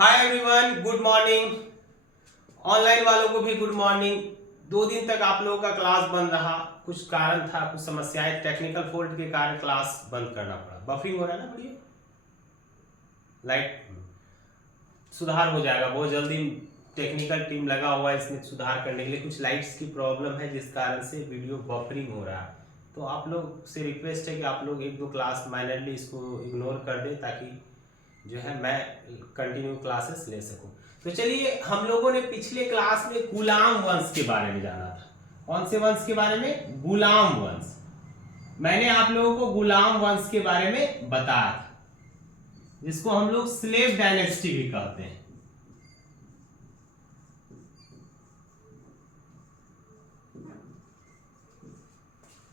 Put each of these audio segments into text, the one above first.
Hi everyone, good morning. Online वालों को भी गुड मॉर्निंग। 2 दिन तक आप लोगों का क्लास बंद रहा, कुछ कारण था, कुछ समस्याएं, टेक्निकल फॉल्ट के कारण क्लास बंद करना पड़ा। बफरिंग हो रहा है ना, बढ़िया लाइट सुधार हो जाएगा बहुत जल्दी। टेक्निकल टीम लगा हुआ है इसमें सुधार करने के लिए। कुछ लाइट्स की प्रॉब्लम है जिस कारण से वीडियो बफरिंग हो रहा है। तो आप लोग से रिक्वेस्ट है कि आप लोग 1-2 क्लास माइनरली इसको इग्नोर कर दें ताकि जो है मैं कंटिन्यू क्लासेस ले सकूं। तो चलिए, हम लोगों ने पिछले क्लास में गुलाम वंश के बारे में जाना था। कौन से वंश के बारे में? गुलाम वंश। मैंने आप लोगों को गुलाम वंश के बारे में बताया था, जिसको हम लोग स्लेव डायनेस्टी भी कहते हैं।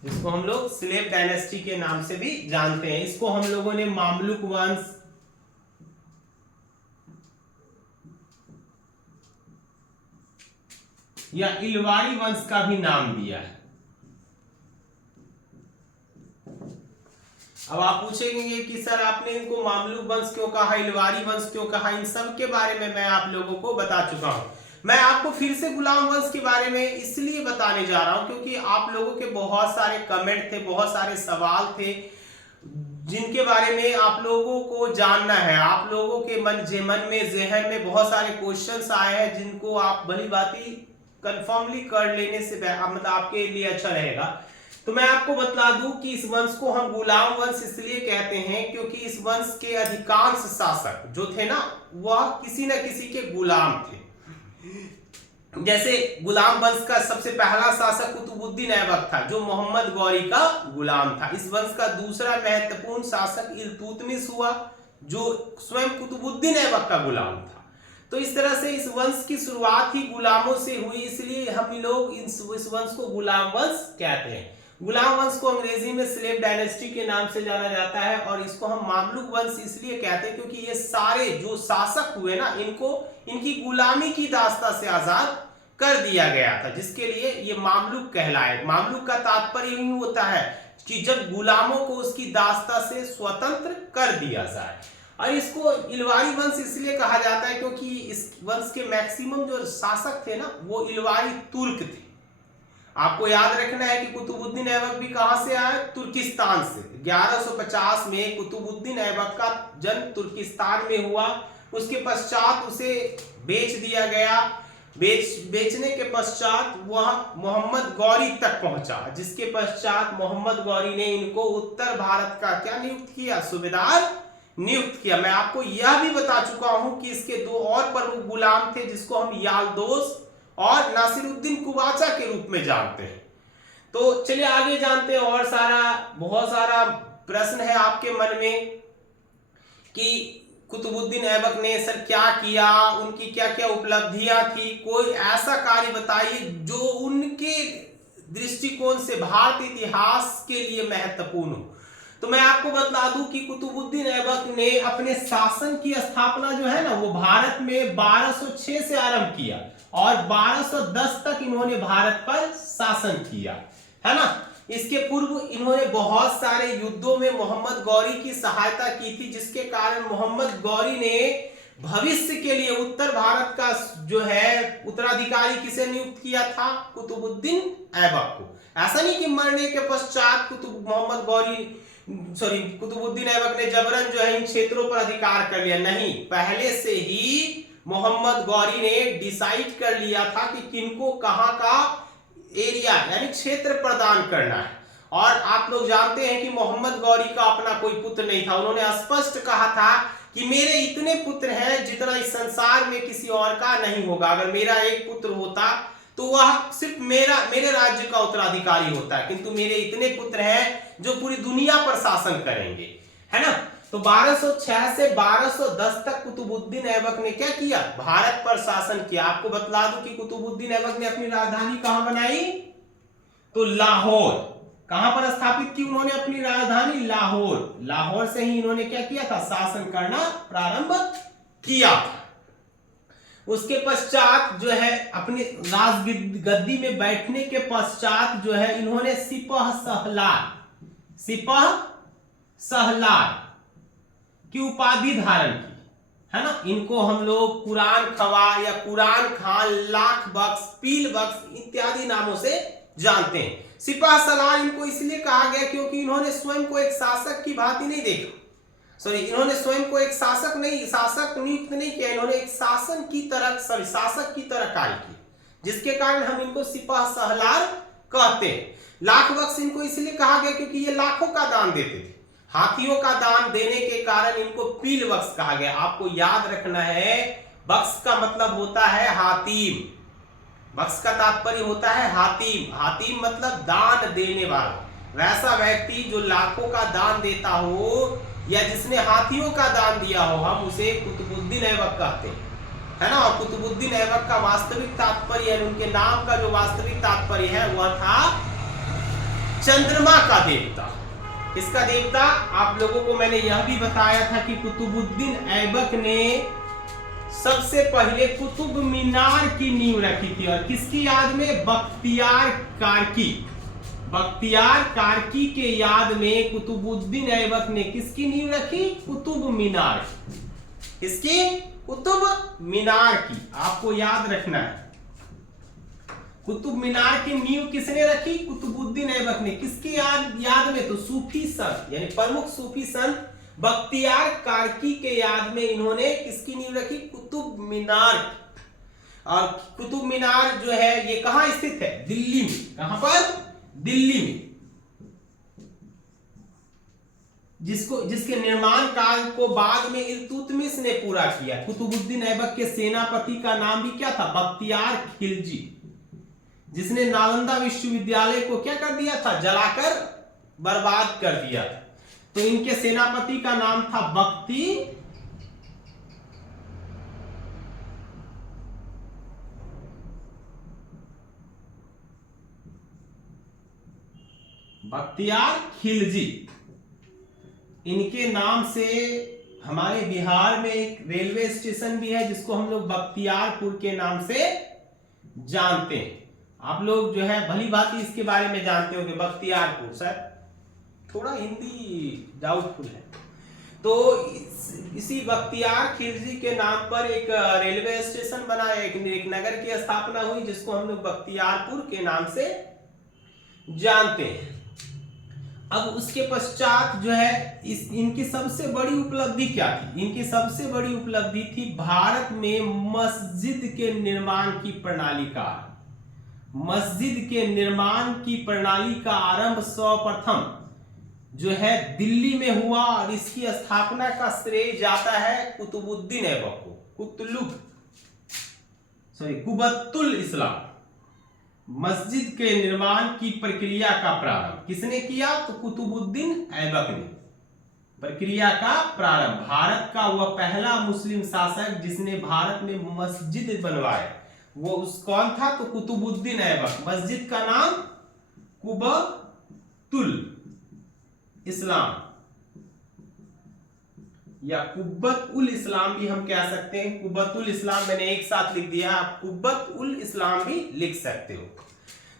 जिसको हम लोग स्लेव डायनेस्टी के नाम से भी जानते हैं। इसको हम लोगों ने मामलुक वंश या इलवारी वंश का भी नाम दिया है। अब आप पूछेंगे कि सर आपने इनको मामलुक वंश क्यों कहा, इलवारी वंश क्यों कहा? इन सब के बारे में मैं आप लोगों को बता चुका हूं। मैं आपको फिर से गुलाम वंश के बारे में इसलिए बताने जा रहा हूं क्योंकि आप लोगों के बहुत सारे कमेंट थे, बहुत सारे सवाल थे जिनके बारे में आप लोगों को जानना है। आप लोगों के मन में जहन में बहुत सारे क्वेश्चंस आए हैं जिनको आप भली भांति कंफर्मली कर लेने से मतलब आपके लिए अच्छा रहेगा। तो मैं आपको बता दूं कि इस वंश को हम गुलाम वंश इसलिए कहते हैं क्योंकि इस वंश के अधिकांश शासक जो थे ना, वह किसी न किसी के गुलाम थे। जैसे गुलाम वंश का सबसे पहला शासक कुतुबुद्दीन ऐबक था, जो मोहम्मद गौरी का गुलाम था। इस वंश का दूसरा महत्वपूर्ण शासक इल्तुतमिश हुआ, जो स्वयं कुतुबुद्दीन ऐबक का गुलाम था। तो इस तरह से इस वंश की शुरुआत ही गुलामों से हुई, इसलिए हम लोग इस वंश को गुलाम वंश कहते हैं। गुलाम वंश को अंग्रेजी में स्लेव डायनेस्टी के नाम से जाना जाता है, और इसको हम मामलुक वंश इसलिए कहते हैं क्योंकि ये सारे जो शासक हुए ना, इनको इनकी गुलामी की दास्ता से आजाद कर दिया गया था, जिसके लिए ये मामलुक कहलाए। मामलुक का तात्पर्य यही होता है कि जब गुलामों को उसकी दास्ता से स्वतंत्र कर दिया जाए। और इसको इलवारी वंश इसलिए कहा जाता है क्योंकि इस वंश के मैक्सिमम जो शासक थे ना, वो इलवारी तुर्क थे। आपको याद रखना है कि कुतुबुद्दीन ऐबक भी कहां से आया? तुर्किस्तान से। 1150 में कुतुबुद्दीन ऐबक का जन्म तुर्किस्तान में हुआ। उसके पश्चात उसे बेच दिया गया। बेचने के पश्चात वह मोहम्मद गौरी तक पहुंचा, जिसके पश्चात मोहम्मद गौरी ने इनको उत्तर भारत का क्या नियुक्त किया? सूबेदार नियुक्त किया। मैं आपको यह भी बता चुका हूं कि इसके 2 और प्रमुख गुलाम थे, जिसको हम यालदोस और नासिरुद्दीन कुबाचा के रूप में जानते हैं। तो चलिए आगे जानते हैं। और बहुत सारा प्रश्न है आपके मन में कि कुतुबुद्दीन ऐबक ने सर क्या किया, उनकी क्या क्या उपलब्धियां थी, कोई ऐसा कार्य बताइए जो उनके दृष्टिकोण से भारतीय इतिहास के लिए महत्वपूर्ण हो। तो मैं आपको बता दूं कि कुतुबुद्दीन ऐबक ने अपने शासन की स्थापना जो है ना, वो भारत में 1206 से आरंभ किया और 1210 तक इन्होंने भारत पर शासन किया, है ना। इसके पूर्व इन्होंने बहुत सारे युद्धों में मोहम्मद गौरी की सहायता की थी, जिसके कारण मोहम्मद गौरी ने भविष्य के लिए उत्तर भारत का जो है उत्तराधिकारी किसे नियुक्त किया था? कुतुबुद्दीन ऐबक को। ऐसा नहीं कि मरने के पश्चात कुतुबुद्दीन ऐबक ने जबरन जो है इन क्षेत्रों पर अधिकार कर लिया, नहीं। पहले से ही मोहम्मद गौरी ने डिसाइड कर लिया था कि किनको कहां का एरिया यानी क्षेत्र प्रदान करना है। और आप लोग जानते हैं कि मोहम्मद गौरी का अपना कोई पुत्र नहीं था। उन्होंने स्पष्ट कहा था कि मेरे इतने पुत्र हैं जितना इस संसार में किसी और का नहीं होगा। अगर मेरा एक पुत्र होता तो वह सिर्फ मेरे राज्य का उत्तराधिकारी होता है, किंतु मेरे इतने पुत्र हैं जो पूरी दुनिया पर शासन करेंगे, है ना। तो 1206 से 1210 तक कुतुबुद्दीन ऐबक ने क्या किया? भारत पर शासन किया। आपको बतला दूं कि कुतुबुद्दीन ऐबक ने अपनी राजधानी कहां बनाई? तो लाहौर। कहां पर स्थापित की उन्होंने अपनी राजधानी? लाहौर। लाहौर से ही इन्होंने क्या किया था? शासन करना प्रारंभ किया। उसके पश्चात जो है अपनी राज गद्दी में बैठने के पश्चात जो है इन्होंने सिपह सहलार की उपाधि धारण की, है ना। इनको हम लोग कुरान खवा या कुरान खान, लाख बख्श, पील बख्श इत्यादि नामों से जानते हैं। सिपाह सलार इनको इसलिए कहा गया क्योंकि इन्होंने स्वयं को एक शासक की भांति नहीं देखा, इन्होंने स्वयं को एक शासक नियुक्त नहीं किया, इन्होंने एक शासक की तरह कार्य किया, जिसके कारण हम इनको सिपाह सलार कहते हैं। लाख बख्श इनको इसलिए कहा गया क्योंकि ये लाखों का दान देते थे। हाथियों का दान देने के कारण इनको पील बख्श कहा गया। आपको याद रखना है, बख्श का मतलब होता है हातिम, बख्श का तात्पर्य होता है हातिम। हातिम मतलब दान देने वाला। वैसा व्यक्ति जो लाखों का दान देता हो या जिसने हाथियों का दान दिया हो, हम उसे कुतुबुद्दीन ऐबक कहते हैं, है ना। और कुतुबुद्दीन ऐबक का वास्तविक तात्पर्य, उनके नाम का जो वास्तविक तात्पर्य है वह था चंद्रमा का देवता। इसका देवता आप लोगों को मैंने यह भी बताया था कि कुतुबुद्दीन ऐबक ने सबसे पहले कुतुब मीनार की नींव रखी थी, और किसकी याद में? बख्तियार कारकी के याद में कुतुबुद्दीन ऐबक ने किसकी नींव रखी? कुतुब मीनार। इसकी कुतुब मीनार की आपको याद रखना है। कुतुब मीनार की नींव किसने रखी? कुतुबुद्दीन ऐबक ने। किसकी याद में? तो सूफी संत, यानी प्रमुख सूफी संत बख्तियार कारकी के याद में इन्होंने किसकी नींव रखी? कुतुब मीनार। और कुतुब मीनार जो है ये कहां स्थित है? दिल्ली में। कहां पर? दिल्ली में। जिसके निर्माण काल को बाद में इल्तुतमिश ने पूरा किया। कुतुबुद्दीन ऐबक के सेनापति का नाम भी क्या था? बख्तियार खिलजी, जिसने नालंदा विश्वविद्यालय को क्या कर दिया था? जलाकर बर्बाद कर दिया था। तो इनके सेनापति का नाम था बख्तियार खिलजी। इनके नाम से हमारे बिहार में एक रेलवे स्टेशन भी है जिसको हम लोग बख्तियारपुर के नाम से जानते हैं। आप लोग जो है भली भांति इसके बारे में जानते होंगे, बख्तियारपुर। सर थोड़ा हिंदी डाउटफुल है। तो इसी बख्तियार खिलजी के नाम पर एक रेलवे स्टेशन बना, एक नगर की स्थापना हुई जिसको हम लोग बख्तियारपुर के नाम से जानते हैं। अब उसके पश्चात जो है इनकी सबसे बड़ी उपलब्धि क्या थी? इनकी सबसे बड़ी उपलब्धि थी भारत में मस्जिद के निर्माण की प्रणाली का आरंभ सर्वप्रथम जो है दिल्ली में हुआ, और इसकी स्थापना का श्रेय जाता है कुतुबुद्दीन ऐबक को। कुबतुल इस्लाम। मस्जिद के निर्माण की प्रक्रिया का प्रारंभ किसने किया? तो कुतुबुद्दीन ऐबक ने। प्रक्रिया का प्रारंभ, भारत का वह पहला मुस्लिम शासक जिसने भारत में मस्जिद बनवाए, वो कौन था? तो कुतुबुद्दीन ऐबक। मस्जिद का नाम कुबतुल इस्लाम या कुब्बत उल इस्लाम भी हम कह सकते हैं। कुब्बतुल इस्लाम मैंने एक साथ लिख दिया, आप कुब्बत उल इस्लाम भी लिख सकते हो।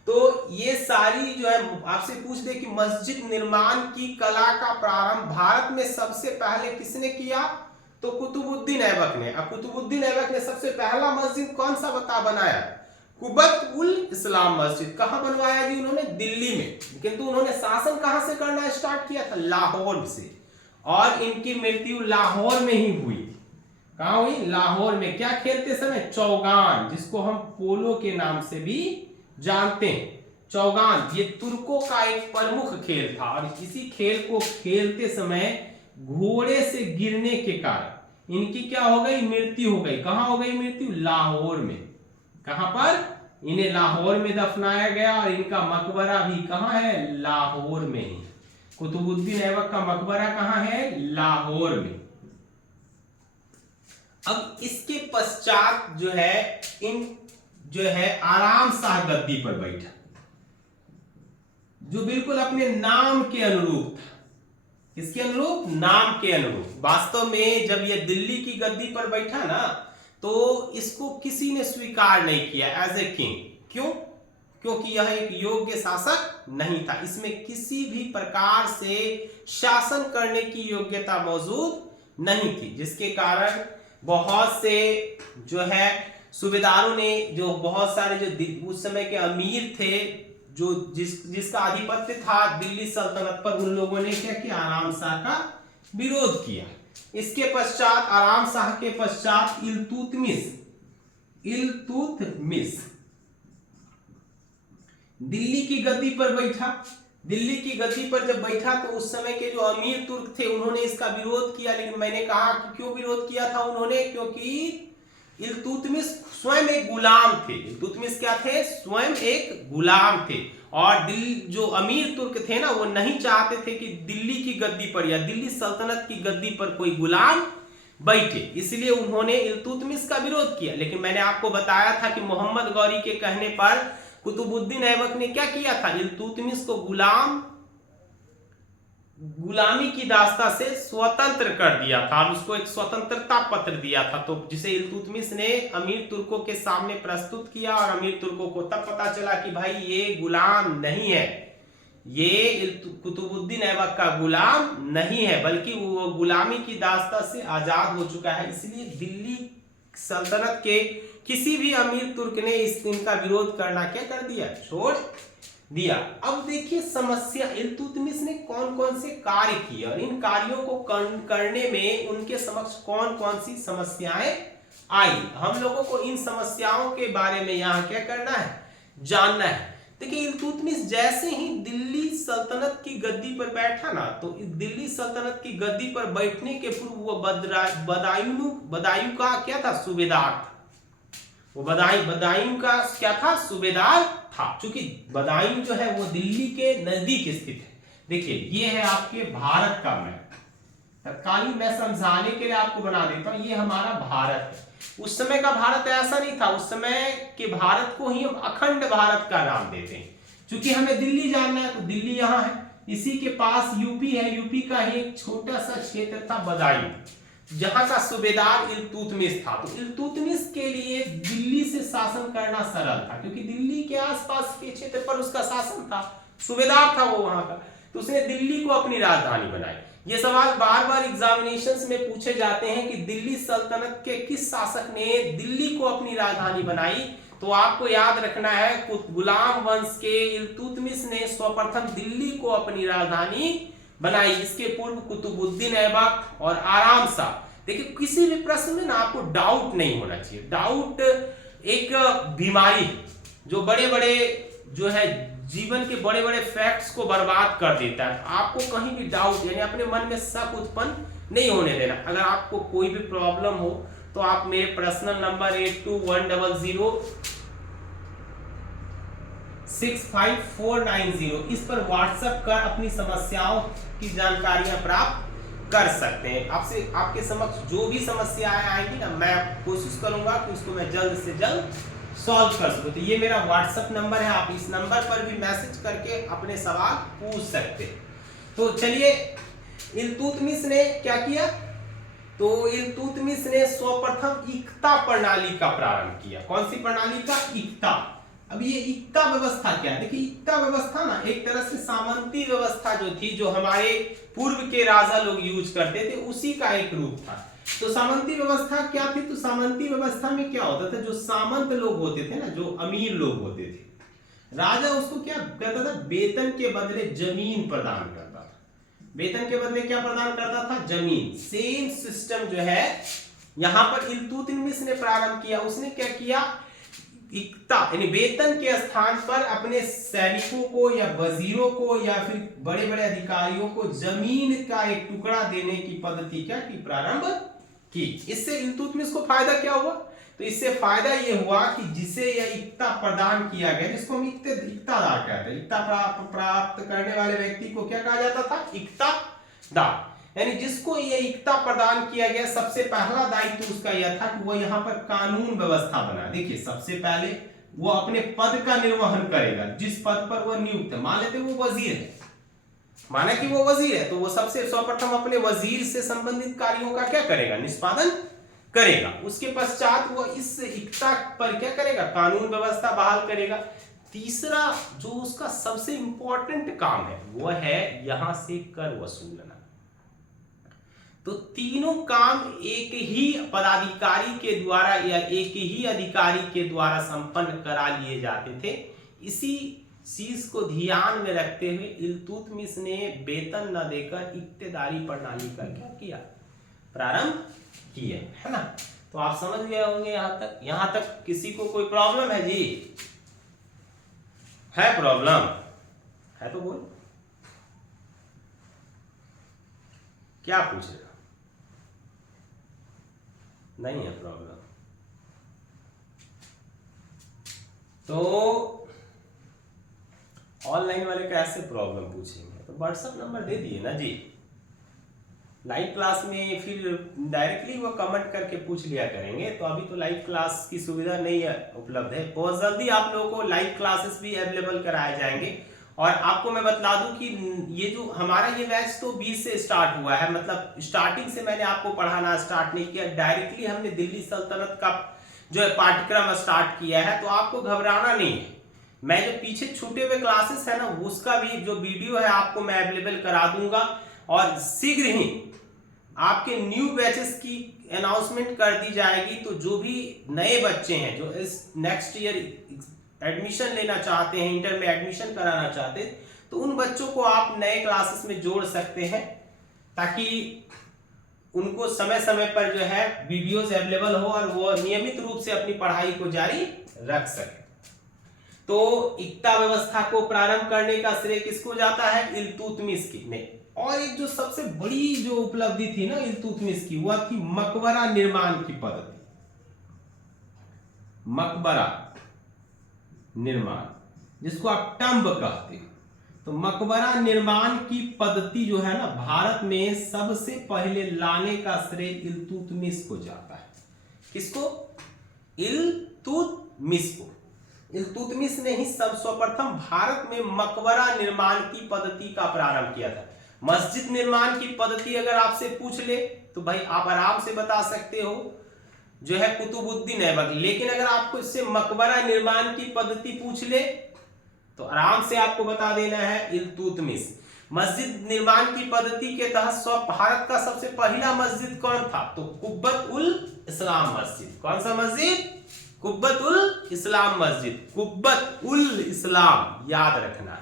तो ये सारी जो है आपसे पूछ दे कि मस्जिद निर्माण की कला का प्रारंभ भारत में सबसे पहले किसने किया? तो कुतुबुद्दीन ऐबक ने। अब कुतुबुद्दीन ऐबक ने सबसे पहला मस्जिद कौन सा बनाया? कुब्बत उल इस्लाम मस्जिद। कहां बनवाया जी? उन्होंने दिल्ली में। किंतु उन्होंने शासन कहां से करना स्टार्ट किया था? लाहौर से। और इनकी मृत्यु लाहौर में ही हुई। कहां हुई? लाहौर में। क्या खेलते समय? चौगान, जिसको हम पोलो के नाम से भी जानते हैं। चौगान ये तुर्कों का एक प्रमुख खेल था, और इसी खेल को खेलते समय घोड़े से गिरने के कारण इनकी क्या हो गई? मृत्यु हो गई। कहां हो गई मृत्यु? लाहौर में। कहां पर? इन्हें लाहौर में दफनाया गया, और इनका मकबरा भी कहां है? लाहौर में ही। कुतुबुद्दीन ऐबक का मकबरा कहां है? लाहौर में। अब इसके पश्चात जो है आराम शाह गद्दी पर बैठा, जो बिल्कुल अपने नाम के अनुरूप था। किसके अनुरूप? नाम के अनुरूप। वास्तव में जब यह दिल्ली की गद्दी पर बैठा ना, तो इसको किसी ने स्वीकार नहीं किया एज ए किंग। क्यों? क्योंकि यह एक योग्य शासक नहीं था। इसमें किसी भी प्रकार से शासन करने की योग्यता मौजूद नहीं थी, जिसके कारण बहुत से जो है सूबेदारों ने, जो बहुत सारे जो उस समय के अमीर थे, जो जिसका आधिपत्य था दिल्ली सल्तनत पर, उन लोगों ने क्या किया, आराम शाह का विरोध किया। इसके पश्चात, आराम शाह के पश्चात इल्तुतमिश दिल्ली की गद्दी पर बैठा। दिल्ली की गद्दी पर जब बैठा तो उस समय के जो अमीर तुर्क थे उन्होंने इसका विरोध किया। लेकिन मैंने कहा कि क्यों विरोध किया था उन्होंने, क्योंकि इल्तुतमिश स्वयं एक गुलाम थे। इल्तुतमिश क्या थे, स्वयं एक गुलाम थे। और जो अमीर तुर्क थे ना, वो नहीं चाहते थे कि दिल्ली की गद्दी पर या दिल्ली सल्तनत की गद्दी पर कोई गुलाम बैठे, इसलिए उन्होंने इल्तुतमिश का विरोध किया। लेकिन मैंने आपको बताया था कि मोहम्मद गौरी के कहने पर कुतुबुद्दीन ऐबक ने क्या किया था, इल्तुतमिश को गुलामी की दास्ता से स्वतंत्र कर दिया था और उसको एक स्वतंत्रता पत्र दिया था। तो जिसे इल्तुतमिश ने अमीर तुर्कों के सामने प्रस्तुत किया और अमीर तुर्कों को तब पता चला कि भाई ये गुलाम नहीं है, ये कुतुबुद्दीन ऐबक का गुलाम नहीं है, बल्कि वो गुलामी की दास्ता से आजाद हो चुका है। इसलिए दिल्ली सल्तनत के किसी भी अमीर तुर्क ने इनका विरोध करना क्या कर दिया, छोड़ दिया। अब देखिए समस्या, इल्तुतमिश ने कौन कौन से कार्य किए और इन कार्यों को करने में उनके समक्ष कौन कौन सी समस्याएं आई। हम लोगों को इन समस्याओं के बारे में यहाँ क्या करना है, जानना है। देखिए इल्तुतमिश जैसे ही दिल्ली सल्तनत की गद्दी पर बैठा ना, तो दिल्ली सल्तनत की गद्दी पर बैठने के पूर्व वो बदायूं का क्या था, सूबेदार था। वो बदायूं का क्या था, सूबेदार था। चूंकि बदायूं जो है वो दिल्ली के नजदीक स्थित है। देखिए ये है आपके भारत का मैप, तत्कालीन मैं समझाने के लिए आपको बना देता हूं, ये हमारा भारत है। उस समय का भारत ऐसा नहीं था, उस समय के भारत को ही हम अखंड भारत का नाम देते हैं। क्योंकि हमें दिल्ली जाना है तो दिल्ली यहाँ है, इसी के पास यूपी है, यूपी का ही एक छोटा सा क्षेत्र था बदायूं, जहां का सूबेदार इल्तुतमिश था। तो इल्तुतमिश के लिए दिल्ली से शासन करना सरल था, क्योंकि दिल्ली के आसपास के क्षेत्र पर उसका शासन था, सूबेदार था वो वहां का। तो उसने दिल्ली को अपनी राजधानी बनाई। ये सवाल बार बार एग्जामिनेशंस में पूछे जाते हैं कि दिल्ली सल्तनत के किस शासक ने दिल्ली को अपनी राजधानी बनाई। तो आपको याद रखना है, गुलाम वंश के इल्तुतमिश ने सर्वप्रथम दिल्ली को अपनी राजधानी बनाई। इसके पूर्व कुतुबुद्दीन ऐबक और आराम शाह। देखिए किसी भी प्रश्न में ना आपको डाउट नहीं होना चाहिए। डाउट एक बीमारी है जो बड़े बड़े जो है जीवन के बड़े बड़े फैक्ट्स को बर्बाद कर देता है। आपको कहीं भी डाउट यानी अपने मन में शक उत्पन्न नहीं होने देना। अगर आपको कोई भी प्रॉब्लम हो तो आप मेरे पर्सनल नंबर 8210065490 इस पर व्हाट्सएप कर अपनी समस्याओं की जानकारियां प्राप्त कर सकते हैं। आपसे आपके समक्ष जो भी समस्याएं आएंगी ना, मैं कोशिश करूंगा कि उसको मैं जल्द से जल्द सॉल्व कर सकूं। तो ये मेरा व्हाट्सएप नंबर है, आप इस नंबर पर भी मैसेज करके अपने सवाल पूछ सकते हैं। तो चलिए, इल्तुतमिश ने क्या किया, तो इल्तुतमिश ने सर्वप्रथम इक्ता प्रणाली का प्रारंभ किया। कौन सी प्रणाली का, इक्ता। अब ये इक्ता व्यवस्था क्या है, देखिए इक्ता व्यवस्था ना एक तरह से सामंती व्यवस्था जो थी, जो हमारे पूर्व के राजा लोग यूज करते थे, उसी का एक रूप था। तो सामंती व्यवस्था क्या थी, तो सामंती व्यवस्था में क्या होता था, जो सामंत लोग होते थे ना, जो अमीर लोग होते थे, राजा उसको क्या करता था, वेतन के बदले जमीन प्रदान करता था। वेतन के बदले क्या प्रदान करता था, जमीन। सेम सिस्टम जो है यहां पर इल्तुतमिश ने प्रारंभ किया। उसने क्या किया, इक्ता यानी वेतन के स्थान पर अपने सैनिकों को या वजीरों को या फिर बड़े बड़े अधिकारियों को जमीन का एक टुकड़ा देने की पद्धति क्या की, प्रारंभ की। इससे इल्तुतमिश को फायदा क्या हुआ, तो इससे फायदा ये हुआ कि जिसे यह इक्ता प्रदान किया गया, जिसको हम इक्तादार कहते हैं, इक्ता प्राप्त करने वाले व्यक्ति को क्या कहा जाता था, इक्तादार। यानी जिसको ये इक्ता प्रदान किया गया, सबसे पहला दायित्व उसका यह था कि वो यहाँ पर कानून व्यवस्था बना। देखिए सबसे पहले वो अपने पद का निर्वहन करेगा, जिस पद पर वो नियुक्त है। मान लेते वो वजीर है, माना कि वो वजीर है, तो वो सबसे सर्वप्रथम अपने वजीर से संबंधित कार्यों का क्या करेगा, निष्पादन करेगा। उसके पश्चात वो इस इक्ता पर क्या करेगा, कानून व्यवस्था बहाल करेगा। तीसरा जो उसका सबसे इंपॉर्टेंट काम है वो है यहां से कर वसूलना। तो तीनों काम एक ही पदाधिकारी के द्वारा या एक ही अधिकारी के द्वारा संपन्न करा लिए जाते थे। इसी चीज को ध्यान में रखते हुए इल्तुतमिश ने वेतन न देकर इक्तेदारी प्रणाली का क्या किया, प्रारंभ किया, है ना। तो आप समझ गए होंगे यहां तक किसी को कोई प्रॉब्लम है जी? है प्रॉब्लम? है तो बोल, क्या पूछ रहे हो? नहीं है प्रॉब्लम तो ऑनलाइन वाले कैसे प्रॉब्लम पूछेंगे? तो व्हाट्सएप नंबर दे दिए ना जी, लाइव क्लास में फिर डायरेक्टली वो कमेंट करके पूछ लिया करेंगे। तो अभी तो लाइव क्लास की सुविधा नहीं है, उपलब्ध है। बहुत जल्दी आप लोगों को लाइव क्लासेस भी अवेलेबल कराए जाएंगे। और आपको मैं बतला दूं कि ये जो हमारा ये बैच तो 20 से स्टार्ट हुआ है, मतलब स्टार्टिंग से मैंने आपको पढ़ाना स्टार्ट नहीं किया, डायरेक्टली हमने दिल्ली सल्तनत का जो है पाठ्यक्रम स्टार्ट किया है। तो आपको घबराना नहीं है। मैं जो पीछे छूटे हुए क्लासेस है ना, उसका भी जो वीडियो है आपको मैं अवेलेबल करा दूंगा। और शीघ्र ही आपके न्यू बैचेस की अनाउंसमेंट कर दी जाएगी। तो जो भी नए बच्चे हैं जो इस नेक्स्ट ईयर एडमिशन लेना चाहते हैं, इंटर में एडमिशन कराना चाहते हैं, तो उन बच्चों को आप नए क्लासेस में जोड़ सकते हैं, ताकि उनको समय समय पर जो है वीडियोस अवेलेबल हो और वो नियमित रूप से अपनी पढ़ाई को जारी रख सके। तो इक्ता व्यवस्था को प्रारंभ करने का श्रेय किसको जाता है? इल्तुतमिश की ने। और एक जो सबसे बड़ी जो उपलब्धि थी ना इल्तुतमिश की, वह थी मकबरा निर्माण की पद्धति। मकबरा निर्माण, जिसको आप टम्ब कहते हैं। तो मकबरा निर्माण की पद्धति जो है ना, भारत में सबसे पहले लाने का श्रेय इल्तुतमिश को जाता है। किसको? इल्तुतमिश को। इल्तुतमिश ने ही सर्वप्रथम भारत में मकबरा निर्माण की पद्धति का प्रारंभ किया था। मस्जिद निर्माण की पद्धति अगर आपसे पूछ ले तो भाई आप आराम से बता सकते हो, जो है कुतुबुद्दीन ऐबक। लेकिन अगर आपको इससे मकबरा निर्माण की पद्धति पूछ ले तो आराम से आपको बता देना है इल्तुतमिश। मस्जिद निर्माण की पद्धति के तहत भारत का सबसे पहला मस्जिद कौन था? तो कुब्बत उल इस्लाम मस्जिद। कौन सा मस्जिद? कुब्बत उल इस्लाम मस्जिद। कुब्बत उल इस्लाम याद रखना।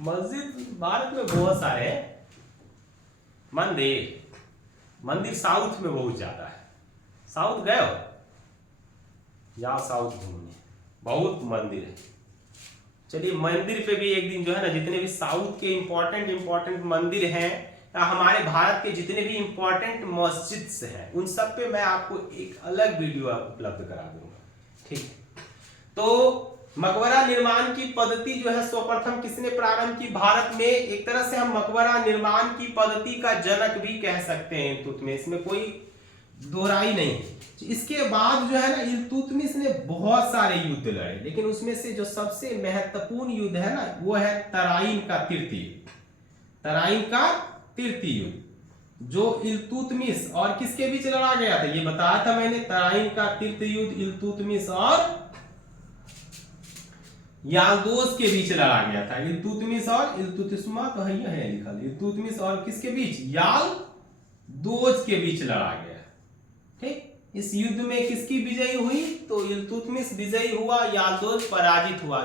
मस्जिद भारत में बहुत सारे हैं, मंदिर साउथ में बहुत ज्यादा है। साउथ गए हो? जाओ साउथ घूमने, बहुत मंदिर है। चलिए मंदिर पे भी एक दिन जो है ना, जितने भी साउथ के इंपॉर्टेंट मंदिर हैं या हमारे भारत के जितने भी इंपॉर्टेंट मस्जिद्स हैं, उन सब पे मैं आपको एक अलग वीडियो उपलब्ध करा दूंगा। ठीक, तो मकबरा निर्माण की पद्धति जो है सर्वप्रथम किसने प्रारंभ की भारत में? एक तरह से हम मकबरा निर्माण की पद्धति का जनक भी कह सकते हैं इल्तुतमिश, इसमें कोई दोहराई नहीं है। इसके बाद जो है ना, इल्तुतमिश ने बहुत सारे युद्ध लड़े, लेकिन उसमें से जो सबसे महत्वपूर्ण युद्ध है ना, वो है तराइन का तृतीय युद्ध। तराइन का तृतीय युद्ध जो इल्तुतमिश और किसके बीच लड़ा गया था, ये बताया था मैंने। तराइन का तृतीय युद्ध इल्तुतमिश और याल्दोज के बीच लड़ा गया था। इल्तुतमिश और इल्तुतमिशमा तो है लिखा, इल्तुतमिश और किसके बीच? याल्दोज के बीच लड़ा गया। ठीक, इस युद्ध में किसकी विजयी हुई? तो इल्तुतमिश विजयी हुआ, याल्दोज पराजित हुआ।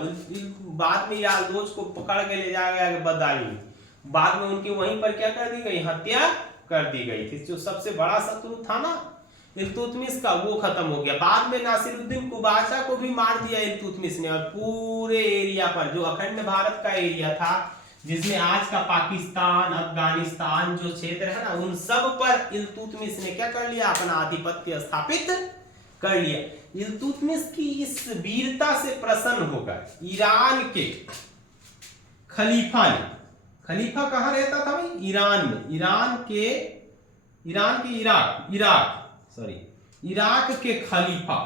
बाद में याल्दोज को पकड़ के ले जाया गया बदायूं में। बाद में उनकी वहीं पर क्या कर दी गई? हत्या कर दी गई थी। जो सबसे बड़ा शत्रु था ना इल्तुतमिश का, वो खत्म हो गया। बाद में नासिरुद्दीन कुबाचा को भी मार दिया इल्तुतमिश ने। और पूरे एरिया पर, जो अखंड भारत का एरिया था, जिसमें आज का पाकिस्तान, अफगानिस्तान जो क्षेत्र है ना, उन सब पर इल्तुतमिश ने क्या कर लिया? अपना आधिपत्य स्थापित कर लिया। इल्तुतमिश की इस वीरता से प्रसन्न होकर ईरान के खलीफा ने, खलीफा कहां रहता था भाई? ईरान में। इराक के खलीफा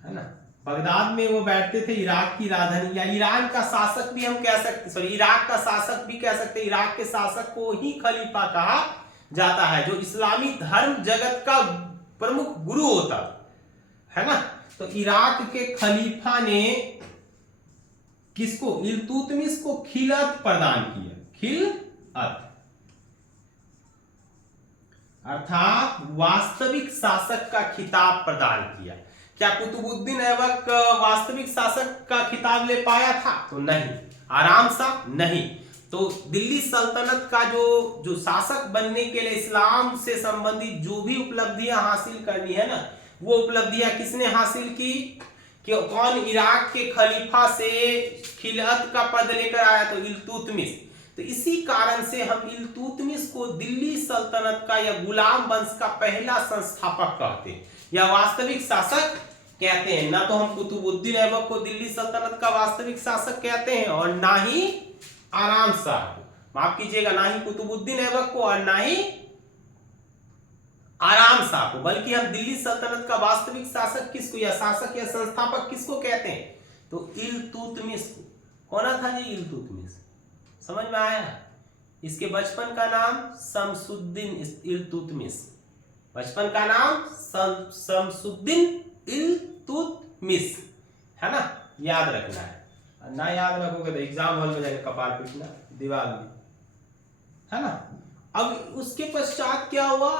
है ना, बगदाद में वो बैठते थे, इराक की राजधानी, या ईरान का शासक भी हम कह सकते, इराक का शासक भी कह सकते। इराक के शासक को ही खलीफा कहा जाता है, जो इस्लामी धर्म जगत का प्रमुख गुरु होता है ना। तो इराक के खलीफा ने किसको? इल्तुतमिश को खिलअत प्रदान किया। खिलअत अर्थात वास्तविक शासक का खिताब प्रदान किया। क्या कुतुबुद्दीन ऐबक वास्तविक शासक का खिताब ले पाया था? तो नहीं। आराम सा नहीं। तो दिल्ली सल्तनत का जो शासक बनने के लिए इस्लाम से संबंधित जो भी उपलब्धियां हासिल करनी है ना, वो उपलब्धियां किसने हासिल की? कि कौन? इराक के खलीफा से खिलाफत का पद लेकर आया, तो इल्तुतमिश। तो इसी कारण से हम इल्तुतमिश को दिल्ली सल्तनत का या गुलाम वंश का पहला संस्थापक कहते हैं या वास्तविक शासक कहते हैं। ना तो हम कुतुबुद्दीन ऐबक को दिल्ली सल्तनत का वास्तविक शासक कहते हैं और ना ही आराम शाह को, माफ कीजिएगा, ना ही कुतुबुद्दीन ऐबक को और ना ही आराम शाह को, बल्कि हम दिल्ली सल्तनत का वास्तविक शासक किसको या शासक या संस्थापक किसको कहते हैं? तो इल्तुतमिश को। कौन था जी इल्तुतमिश? समझ में आया? इसके बचपन का नाम शमसुद्दीन इल्तुतमिश। बचपन का नाम शमसुद्दीन इल्तुतमिश है ना, याद रखना है। ना याद रखोगे तो एग्जाम हॉल में जाकर कपार पीटना दीवार में, है ना। अब उसके पश्चात क्या हुआ?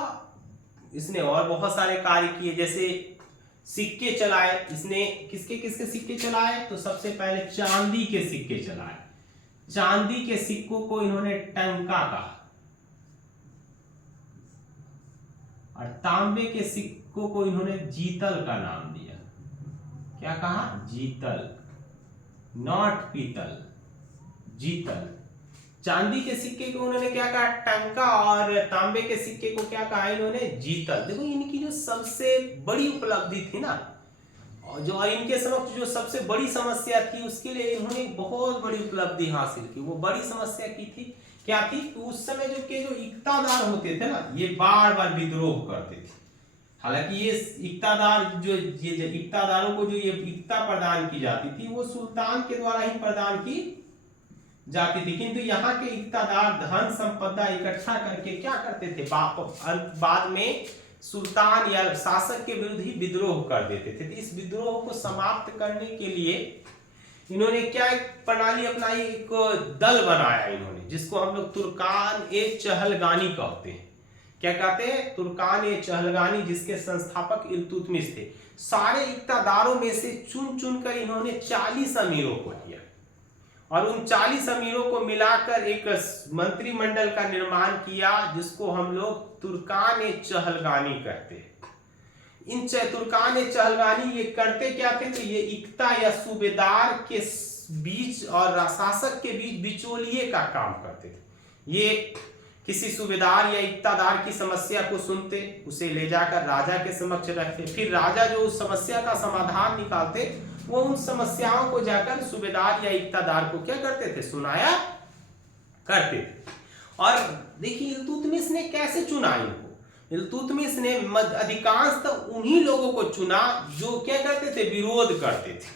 इसने और बहुत सारे कार्य किए, जैसे सिक्के चलाए। इसने किसके किसके सिक्के चलाए? तो सबसे पहले चांदी के सिक्के चलाए। चांदी के सिक्कों को इन्होंने टंका कहा और तांबे के सिक्कों को इन्होंने जीतल का नाम दिया। क्या कहा? जीतल, नॉट पीतल, जीतल। चांदी के सिक्के को उन्होंने क्या कहा? टंका, और तांबे के सिक्के को क्या कहा इन्होंने? जीतल। देखो इनकी जो सबसे बड़ी उपलब्धि थी ना, और जो इनके समक्ष जो सबसे बड़ी समस्या थी, उसके लिए इन्होंने बहुत बड़ी उपलब्धि हासिल की। वो बड़ी समस्या की थी, क्या थी? उस समय जो इक्तादार होते थे ना, ये बार बार विद्रोह करते थे। हालांकि ये इक्तादार जो ये इक्तादारों को जो ये इक्ता प्रदान की जाती थी, वो सुल्तान के द्वारा ही प्रदान की जाती थी, किंतु यहाँ के इक्तादार धन संपदा इकट्ठा करके क्या करते थे? बाद में सुल्तान या शासक के विरुद्ध ही विद्रोह कर देते थे। तो इस विद्रोह को समाप्त करने के लिए इन्होंने क्या एक प्रणाली अपनाई, एक दल बनाया इन्होंने, जिसको हम लोग तुर्कान-ए-चहलगानी कहते हैं। क्या कहते हैं? तुर्कान-ए-चहलगानी, जिसके संस्थापक इल्तुतमिश थे। सारे इक्तादारों में से चुन चुन कर इन्होंने 40 अमीरों को लिया और उन 40 अमीरों को मिलाकर एक मंत्रिमंडल का निर्माण किया, जिसको हम लोग तुर्कान-ए-चहलगानी कहते हैं। इन तुर्कान-ए-चहलगानी ये करते क्या थे? तो ये इक्ता या सूबेदार के बीच और शासक के बीच बिचौलिए का काम करते थे। ये किसी सूबेदार या इक्तादार की समस्या को सुनते, उसे ले जाकर राजा के समक्ष रखते, फिर राजा जो उस समस्या का समाधान निकालते, वो उन समस्याओं को जाकर सूबेदार या इक्तादार को क्या करते थे? सुनाया करते थे। और देखिए इल्तुतमिश ने कैसे चुना इनको? इल्तुतमिश ने अधिकांश तो उन्हीं लोगों को चुना जो क्या करते थे? विरोध करते थे।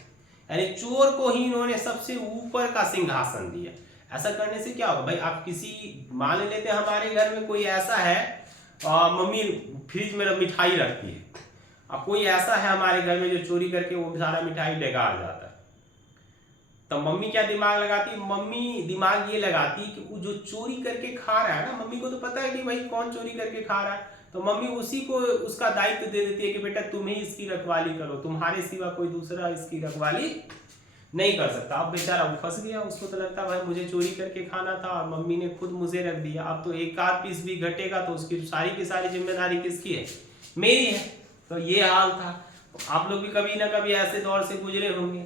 यानी चोर को ही इन्होंने सबसे ऊपर का सिंहासन दिया। ऐसा करने से क्या होगा भाई? आप किसी, मान लेते हैं हमारे घर में कोई ऐसा है, मम्मी फ्रिज में मिठाई रखती है, अब कोई ऐसा है हमारे घर में जो चोरी करके वो सारा मिठाई डेगार जाता है, तो मम्मी क्या दिमाग लगाती? मम्मी दिमाग ये लगाती कि वो जो चोरी करके खा रहा है ना, मम्मी को तो पता है कि भाई कौन चोरी करके खा रहा है, तो मम्मी उसी को उसका दायित्व दे देती है कि बेटा तुम ही इसकी रखवाली करो, तुम्हारे सिवा कोई दूसरा इसकी रखवाली नहीं कर सकता। अब बेचारा वो फंस गया, उसको तो लगता भाई मुझे चोरी करके खाना था और मम्मी ने खुद मुझे रख दिया, अब तो एक आध पीस भी घटेगा तो उसकी सारी की सारी जिम्मेदारी किसकी है? मेरी है। तो ये हाल था। आप लोग भी कभी ना कभी ऐसे दौर से गुजरे होंगे।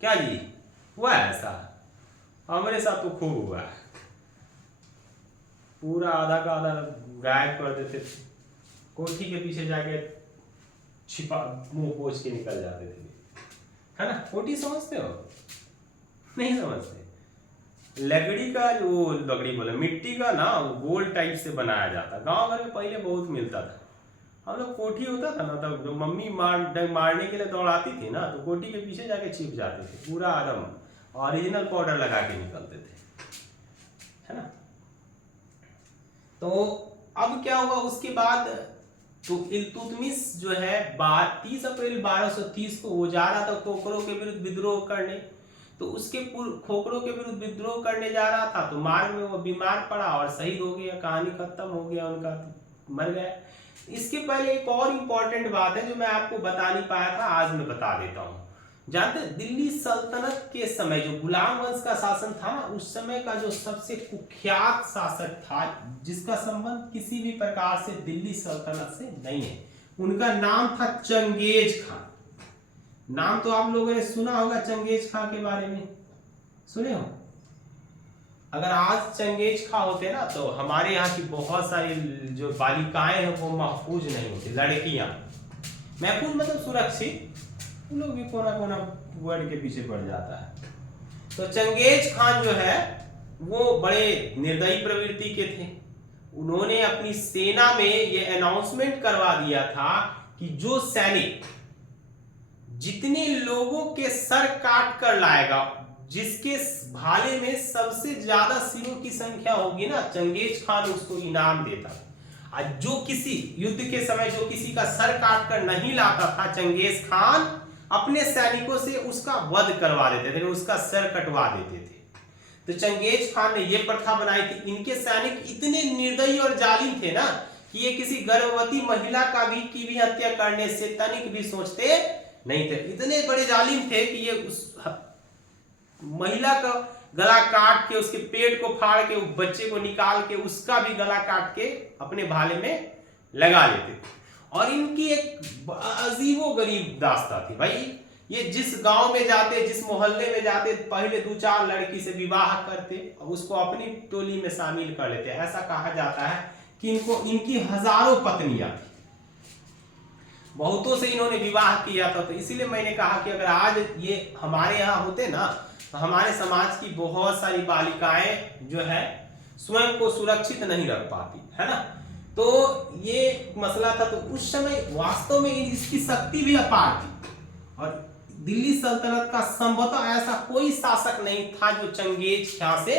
क्या जी हुआ ऐसा? हमारे साथ तो खूब हुआ है। पूरा आधा का आधा गायब कर देते थे, कोठी के पीछे जाके छिपा मुंह पोछ के निकल जाते थे, है ना। कोठी समझते हो? नहीं समझते। लकड़ी का, जो लकड़ी बोले मिट्टी का ना, गोल टाइप से बनाया जाता, गांव घर में पहले बहुत मिलता था। हम लोग कोठी होता था ना, तब तो मम्मी मारने के लिए दौड़ाती थी ना, तो कोठी के पीछे जाके छिप जाते थे, पूरा आदम ओरिजिनल पाउडर लगा के निकलते थे, है ना। तो अब क्या हुआ उसके बाद? तो इल्तुतमिश जो है 30 अप्रैल 1230 को वो जा रहा था खोखरों के विरुद्ध विद्रोह करने। तो उसके खोखरों के विरुद्ध विद्रोह करने जा रहा था, तो मार्ग में वो बीमार पड़ा और शहीद हो गया। कहानी खत्म हो गया उनका। मर गया। इसके पहले एक और इम्पोर्टेंट बात है जो मैं आपको बता नहीं पाया था, आज मैं बता देता हूँ। जानते हैं दिल्ली सल्तनत के समय जो गुलाम वंश का शासन था ना, उस समय का जो सबसे कुख्यात शासक था जिसका संबंध किसी भी प्रकार से दिल्ली सल्तनत से नहीं है, उनका नाम था चंगेज खान। नाम तो आप लोगों ने सुना होगा चंगेज खान के बारे में, सुने हो? अगर आज चंगेज खां होते ना तो हमारे यहाँ की बहुत सारी जो बालिकाएं हैं वो महफूज नहीं होती, लड़कियां। महफूज मतलब सुरक्षित, उन लोग भी कोना कोना वर्ड के पीछे पड़ जाता है। तो चंगेज खान जो है वो बड़े निर्दयी प्रवृत्ति के थे। उन्होंने अपनी सेना में ये अनाउंसमेंट करवा दिया था कि जो सैनिक जितने लोगों के सर काट कर लाएगा, जिसके भाले में सबसे ज्यादा सिरों की संख्या होगी ना, चंगेज खान उसको इनाम देता। आज जो किसी युद्ध के समय जो किसी का सर काट कर नहीं लाता था, चंगेज खान अपने सैनिकों से उसका वध करवा देते थे, उसका सर कटवा देते थे। तो चंगेज खान ने यह प्रथा बनाई थी। इनके सैनिक इतने निर्दयी और जालिम थे ना कि ये किसी गर्भवती महिला की भी हत्या करने से तनिक भी सोचते नहीं थे। इतने बड़े जालिम थे कि ये उस महिला का गला काट के, उसके पेट को फाड़ के, उस बच्चे को निकाल के उसका भी गला काट के अपने भाले में लगा लेते थे। और इनकी एक अजीबो गरीब दास्ता थी भाई। ये जिस गांव में जाते, जिस मोहल्ले में जाते, पहले 2-4 लड़की से विवाह करते और उसको अपनी टोली में शामिल कर लेते। ऐसा कहा जाता है कि इनकी हजारों पत्नियां थी, बहुतों से इन्होंने विवाह किया था। तो इसीलिए मैंने कहा कि अगर आज ये हमारे यहाँ होते ना तो हमारे समाज की बहुत सारी बालिकाएं जो है स्वयं को सुरक्षित नहीं रख पाती है ना। तो ये मसला था। तो उस समय वास्तव में इसकी शक्ति भी अपार थी और दिल्ली सल्तनत का संभवतः ऐसा कोई शासक नहीं था जो चंगेज खां से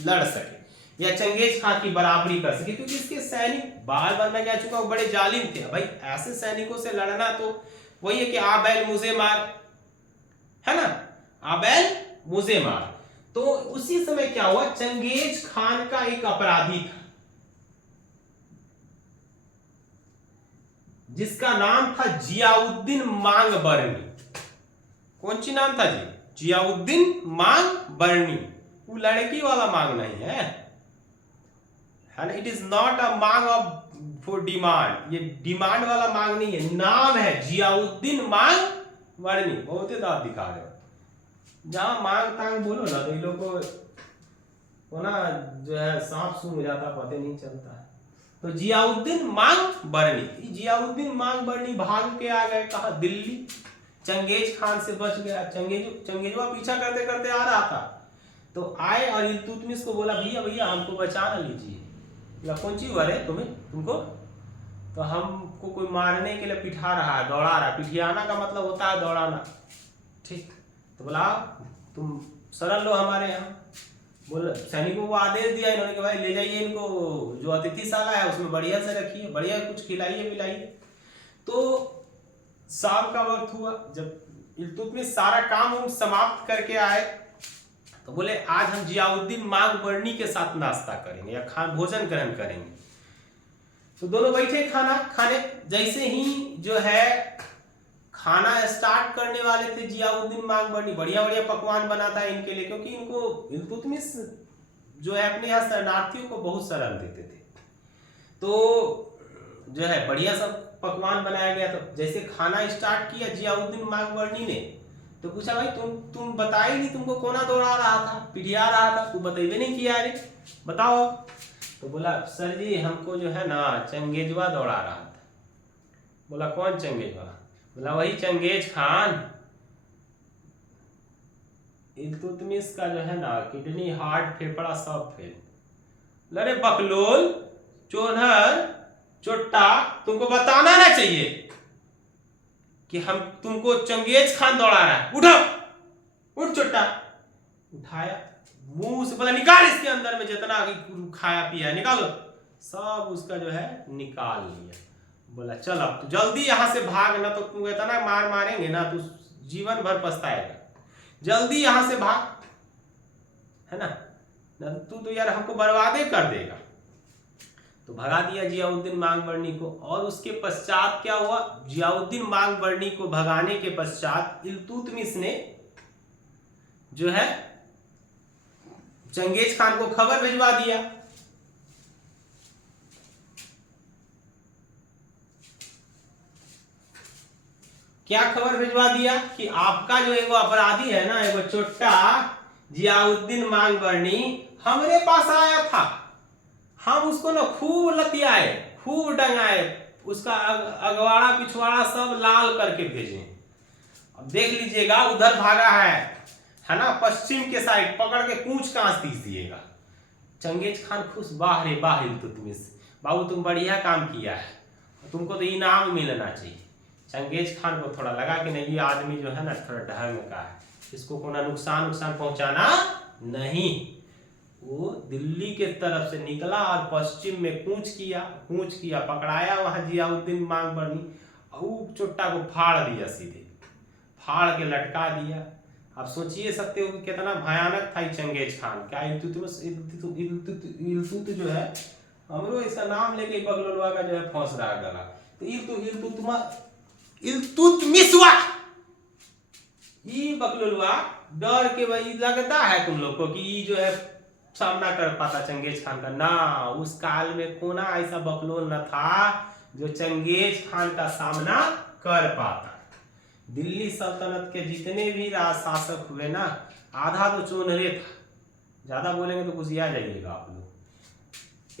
लड़ सके या चंगेज खां की बराबरी कर सके, क्योंकि इसके सैनिक बार बार मैं कह चुका हूं बड़े जालिम थे भाई। ऐसे सैनिकों से लड़ना तो वही है कि आ बैल मुझे मार, है ना, आ बैल मुझे मार। तो उसी समय क्या हुआ, चंगेज खान का एक अपराधी था जिसका नाम था जियाउद्दीन मांग बरनी। कौन सी नाम था जी? जियाउद्दीन मांग बरनी। वो लड़की वाला मांग नहीं है ना। इट इज नॉट अ मांग ऑफ फॉर डिमांड। ये डिमांड वाला मांग नहीं है, नाम है जियाउद्दीन मांग बरनी। बहुत ही दांत दिखा रहे हो। जहां मांग तांग बोलो ना तो इन लोग को ना जो है सांप सूंघ जाता, पता नहीं चलता है। तो जियाउद्दीन मांग बरनी, जियाउद्दीन मांग बरनी भाग के आ गए कहा, दिल्ली। चंगेज खान से बच गया। चंगेजवा पीछा करते करते आ रहा था तो आए और इल्तुतमिश को बोला, भैया भैया हमको बचा ना लीजिए। बोला कौन चीज हुआ रे तुमको? तो हमको कोई मारने के लिए पिठा रहा है, दौड़ा रहा है। पिठियाना का मतलब होता है दौड़ाना, ठीक। तो बोला तुम शरण लो हमारे यहाँ। बोल सैनिकों को आदेश दिया इन्होंने कि भाई ले जाइए इनको, जो अतिथिशाला है उसमें बढ़िया से रखिए, बढ़िया कुछ खिलाइए पिलाइए। तो शाम का वक्त हुआ, जब इल्तुतमिश सारा काम हम समाप्त करके आए तो बोले आज हम जियाउद्दीन मांग बरनी के साथ नाश्ता करेंगे या भोजन ग्रहण करेंगे। तो दोनों बैठे खाना खाने। जैसे ही जो है खाना स्टार्ट करने वाले थे, जियाउद्दीन मांग बरनी बढ़िया बढ़िया पकवान बनाता है इनके लिए, क्योंकि इनको इल्तुतमिश जो है अपने यहाँ शरणार्थियों को बहुत शरण देते थे। तो जो है बढ़िया सब पकवान बनाया गया। तो जैसे खाना स्टार्ट किया जियाउद्दीन मांग बरनी ने, तो पूछा भाई तुम बताए नहीं, तुमको कोना दौड़ा रहा था, पिटिया रहा था, तू बतेबे नहीं किया रे, बताओ। तो बोला सर जी हमको जो है ना चंगेजवा दौड़ा रहा था। बोला कौन चंगेजवा? बोला वही चंगेज खान। इल्तुतमिश का जो है ना किडनी, हार्ट, फेफड़ा सब फेल। लड़े बकलोल, चोनहर, चोट्टा, तुमको बताना ना चाहिए कि हम तुमको चंगेज खान दौड़ा रहा है। उठो, उठ चोट्टा। उठाया, मुंह से बोला निकाल इसके अंदर में जितना खाया पिया निकालो। सब उसका जो है निकाल लिया। बोला चल अब तू जल्दी यहाँ से भाग, ना तो तुमको इतना मार मारेंगे ना तू जीवन भर पछताएगा। जल्दी यहाँ से भाग, है ना, तू तो यार हमको बर्बादे कर देगा। तो तो भगा दिया जियाउद्दीन मांगबरनी को। और उसके पश्चात क्या हुआ, जियाउद्दीन मांगबरनी को भगाने के पश्चात इल्तुतमिश ने जो है चंगेज खान को खबर भिजवा दिया। क्या खबर भिजवा दिया कि आपका जो एगो अपराधी है ना, एगो चोट्टा जियाउद्दीन मांगबरनी हमारे पास आया था। हम उसको ना खूब लतियाए, खूब डंगाए, उसका अगवाड़ा पिछवाड़ा सब लाल करके भेजे। अब देख लीजिएगा उधर भागा है ना, पश्चिम के साइड पकड़ के कूच कांच दीज दिएगा। चंगेज खान खुश, वाह रे वाह इल्तुतमिश, बाबू तुम बढ़िया काम किया है, तुमको तो इनाम मिलना चाहिए। चंगेज खान को थोड़ा लगा कि नहीं, ये आदमी जो है ना थोड़ा ढंग का है, इसको कोई नुकसान पहुंचाना नहीं। वो दिल्ली के तरफ से निकला और पश्चिम में कूच किया, पकड़ाया वहां जियाउद्दीन मांगबरनी, और चोट्टा को फाड़ दिया, सीधे फाड़ के लटका दिया। आप सोचिए सकते हो कि कितना भयानक था चंगेज खान। क्या इल्तुत जो है हमरो इसका नाम लेके बगलोलवा का जो है फंस रहा गला। तो इल्तुतमिशवा ये बगलोलवा डर के भाई लगता है तुम लोग को कि ये जो है सामना कर पाता चंगेज खान का ना। उस काल में कोना ऐसा बकलोल न था जो चंगेज खान का सामना कर पाता। दिल्ली सल्तनत के जितने भी शासक हुए ना, आधा तो चोनरे था, ज्यादा बोलेंगे तो गुस्सिया जाइएगा आप लोग।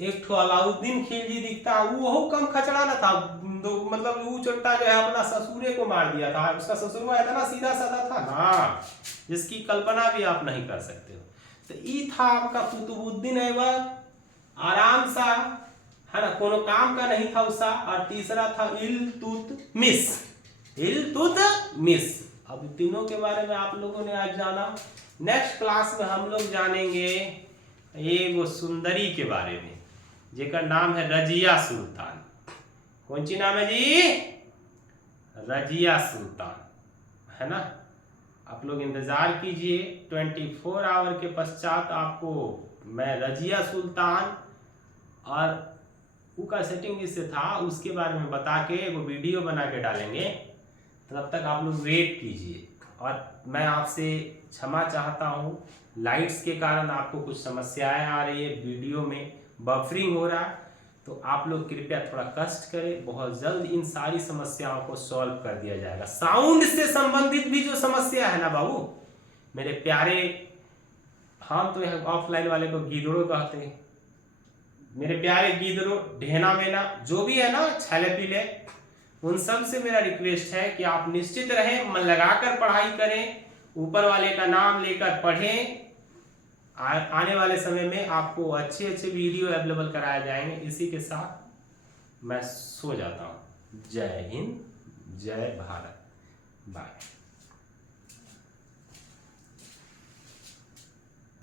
एक ठो अलाउद्दीन खिलजी दिखता, वो कम खचड़ा न था, मतलब वो चोट्टा जो है अपना ससुरे को मार दिया था। उसका ससुर इतना सीधा साधा था ना, जिसकी कल्पना भी आप नहीं कर सकते हो। तो ये था आपका कुतुबुद्दीन ऐबक, आराम सा है ना, कोनो काम का नहीं था उसका। और तीसरा था इल्तुतमिश। अब तीनों के बारे में आप लोगों ने आज जाना। नेक्स्ट क्लास में हम लोग जानेंगे एक सुंदरी के बारे में, जिसका नाम है रजिया सुल्तान। कौन सी नाम है जी? रजिया सुल्तान, है ना। आप लोग इंतजार कीजिए, 24 आवर के पश्चात आपको मैं रजिया सुल्तान और उसका सेटिंग जिससे था उसके बारे में बता के वो वीडियो बना के डालेंगे। तब तक आप लोग वेट कीजिए। और मैं आपसे क्षमा चाहता हूँ, लाइट्स के कारण आपको कुछ समस्याएं आ रही है, वीडियो में बफरिंग हो रहा है, तो आप लोग कृपया थोड़ा कष्ट करें। बहुत जल्द इन सारी समस्याओं को सॉल्व कर दिया जाएगा। साउंड से संबंधित भी जो समस्या है ना बाबू मेरे प्यारे, हम तो यहाँ ऑफलाइन वाले को गीदड़ो कहते हैं, मेरे प्यारे गीदड़ो, ढेना मेना जो भी है ना, छैले पीले, उन सब से मेरा रिक्वेस्ट है कि आप निश्चित रहें, मन लगाकर पढ़ाई करें, ऊपर वाले का नाम लेकर पढ़ें। आने वाले समय में आपको अच्छे वीडियो अवेलेबल कराए जाएंगे। इसी के साथ मैं सो जाता हूँ। जय हिंद, जय भारत, बाय।